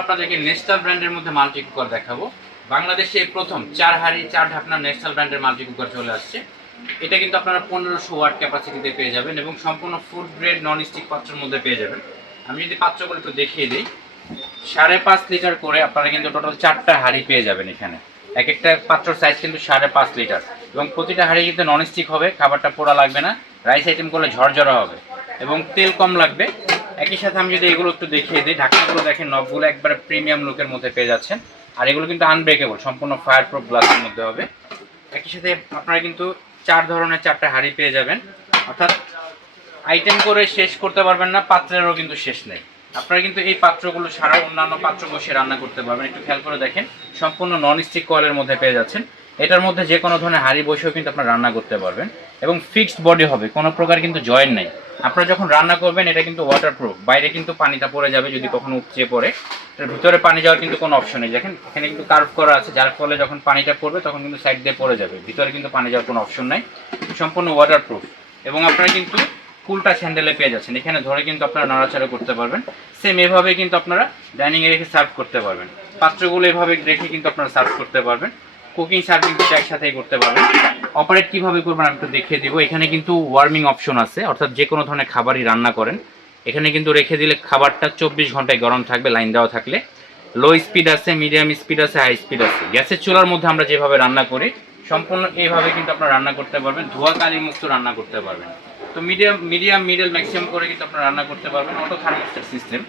আপনাদেরকে নেস্টাল ব্র্যান্ডের মধ্যে মাল্টি কুকার দেখাবো। বাংলাদেশে প্রথম 4 হাঁড়ি 4 ঢাকনা নেস্টাল ব্র্যান্ডের মাল্টি কুকার চলে আসছে। এটা কিন্তু আপনারা 1500 ওয়াট ক্যাপাসিটিতে পেয়ে যাবেন এবং সম্পূর্ণ ফুড গ্রেড নন স্টিক পাত্রের মধ্যে পেয়ে যাবেন। আমি যদি পাত্রগুলো একটু দেখিয়ে দিই, 5.5 লিটার করে আপনারা কিন্তু টোটাল 4টা হাঁড়ি পেয়ে যাবেন। এখানে এক একটা পাত্রর সাইজ কিন্তু 5.5 লিটার এবং প্রতিটা হাঁড়ি কিন্তু নন স্টিক হবে, খাবারটা পোড়া লাগবে না, রাইস আইটেম করলে ঝরঝরা হবে এবং তেল কম লাগবে। একই সাথে আমি যদি এগুলো একটু দেখিয়ে দিই, ঢাকনাগুলো দেখেন, নবগুলো একবারে প্রিমিয়াম লুকের মধ্যে পেয়ে যাচ্ছেন। আর এগুলো কিন্তু আনব্রেকেবল, সম্পূর্ণ ফায়ার প্রুফ গ্লাসের মধ্যে হবে। একই সাথে আপনারা কিন্তু 4 ধরনের 4টা হাঁড়ি পেয়ে যাবেন, অর্থাৎ আইটেম করে শেষ করতে পারবেন না, পাত্রেরও কিন্তু শেষ নেই। আপনারা কিন্তু এই পাত্রগুলো ছাড়া অন্যান্য পাত্র বসে রান্না করতে পারবেন। একটু খেয়াল করে দেখেন, সম্পূর্ণ নন স্টিক কয়েলের মধ্যে পেয়ে যাচ্ছেন। এটার মধ্যে যে কোনো ধরনের হাঁড়ি বসেও কিন্তু আপনারা রান্না করতে পারবেন এবং ফিক্সড বডি হবে, কোনো প্রকার কিন্তু জয়েন্ট নেই। আপনারা যখন রান্না করবেন এটা কিন্তু ওয়াটারপ্রুফ, বাইরে কিন্তু পানিটা পড়ে যাবে যদি কখনো উপচে পড়ে, এর ভিতরে পানি যাওয়ার কিন্তু কোনো অপশন নেই। দেখেন এখানে কিন্তু কার্ভ করা আছে, যার ফলে যখন পানিটা পড়বে তখন কিন্তু সাইড দিয়ে পড়ে যাবে, ভিতরে কিন্তু পানি যাওয়ার কোনো অপশন নাই। সম্পূর্ণ ওয়াটারপ্রুফ এবং আপনারা কিন্তু ফুলটা স্যান্ডেলে পেয়ে যাচ্ছেন। এখানে ধরে কিন্তু আপনারা নাড়াচাড়া করতে পারবেন। সেম এভাবে কিন্তু আপনারা ডাইনিংয়ে রেখে সার্ভ করতে পারবেন। পাত্রগুলো এভাবে রেখে কিন্তু আপনারা সার্ভ করতে পারবেন। কুকিং সার্ভিং কিন্তু একসাথেই করতে পারবেন। অপারেট কীভাবে করবেন আমি একটু দেখিয়ে দিব। এখানে কিন্তু ওয়ার্মিং অপশন আছে, অর্থাৎ যে কোনো ধরনের খাবারই রান্না করেন এখানে কিন্তু রেখে দিলে খাবারটা 24 ঘন্টায় গরম থাকবে, লাইন দেওয়া থাকলে। লো স্পিড আছে, মিডিয়াম স্পিড আছে, হাই স্পিড আছে। গ্যাসের চুলার মধ্যে আমরা যেভাবে রান্না করি সম্পূর্ণ এইভাবে কিন্তু আপনারা রান্না করতে পারবেন, ধোয়া কালি মুক্ত রান্না করতে পারবেন। তো মিডিয়াম ম্যাক্সিমাম করে কিন্তু আপনারা রান্না করতে পারবেন। অটো থার্মোস্ট্যাট সিস্টেম,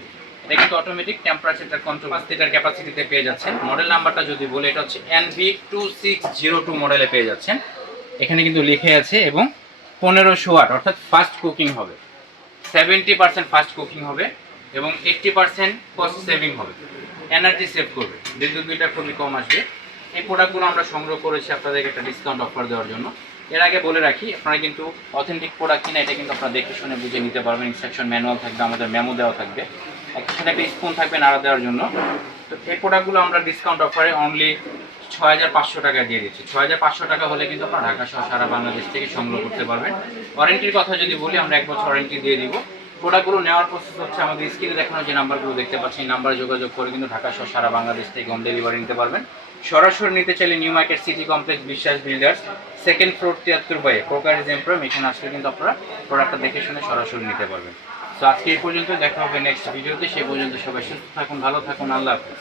এটা কিন্তু অটোমেটিক টেম্পারেচারটা কন্ট্রোল। 5 লিটার ক্যাপাসিটিতে পেয়ে যাচ্ছেন। মডেল নাম্বারটা যদি বলি, এটা হচ্ছে NV2602 মডেলে পেয়ে যাচ্ছেন। এখানে কিন্তু লিখে আছে এবং 1500 ওয়াট, অর্থাৎ ফাস্ট কুকিং হবে, 70% ফাস্ট কুকিং হবে এবং 80% কস্ট সেভিং হবে, এনার্জি সেভ করবে, বিদ্যুৎ বিলটা খুবই কম আসবে। এই প্রোডাক্টগুলো আমরা সংগ্রহ করেছি আপনাদেরকে একটা ডিসকাউন্ট অফার দেওয়ার জন্য। এর আগে বলে রাখি, আপনারা কিন্তু অথেন্টিক প্রোডাক্ট কিনা এটা কিন্তু আপনারা দেখে শুনে বুঝে নিতে পারবেন। ইনস্ট্রাকশন ম্যানুয়াল থাকবে, আমাদের মেমো দেওয়া থাকবে, একই সাথে একটা স্পুন থাকবে নাড়া দেওয়ার জন্য। তো এই প্রোডাক্টগুলো আমরা ডিসকাউন্ট অফারে অনলি 6500 টাকা দিয়ে দিচ্ছি। 6500 টাকা হলে কিন্তু আপনারা ঢাকা সহ সারা বাংলাদেশ থেকে সংগ্রহ করতে পারবেন। ওয়ারেন্টির কথা যদি বলি, আমরা 1 বছর ওয়ারেন্টি দিয়ে দিব। প্রোডাক্টগুলো নেওয়ার প্রসেস হচ্ছে, আমাদের স্ক্রিনে দেখানো যে নাম্বারগুলো দেখতে পাচ্ছেন এই নাম্বারে যোগাযোগ করে কিন্তু ঢাকা সহ সারা বাংলাদেশ থেকে হোম ডেলিভারি নিতে পারবেন। সরাসরি নিতে চাইলে নিউ মার্কেট সিটি কমপ্লেক্স বিশ্বাস বিল্ডার্স, 2nd ফ্লোর 73 বাই প্রকারিজ এমপ্রম, এখানে আসলে কিন্তু আপনারা প্রোডাক্টটা দেখে শুনে সরাসরি নিতে পারবেন। তো আজকে এই পর্যন্ত, দেখা হবে নেক্সট ভিডিওতে। সেই পর্যন্ত সবাই সুস্থ থাকুন, ভালো থাকুন, আল্লাহ হাফেজ।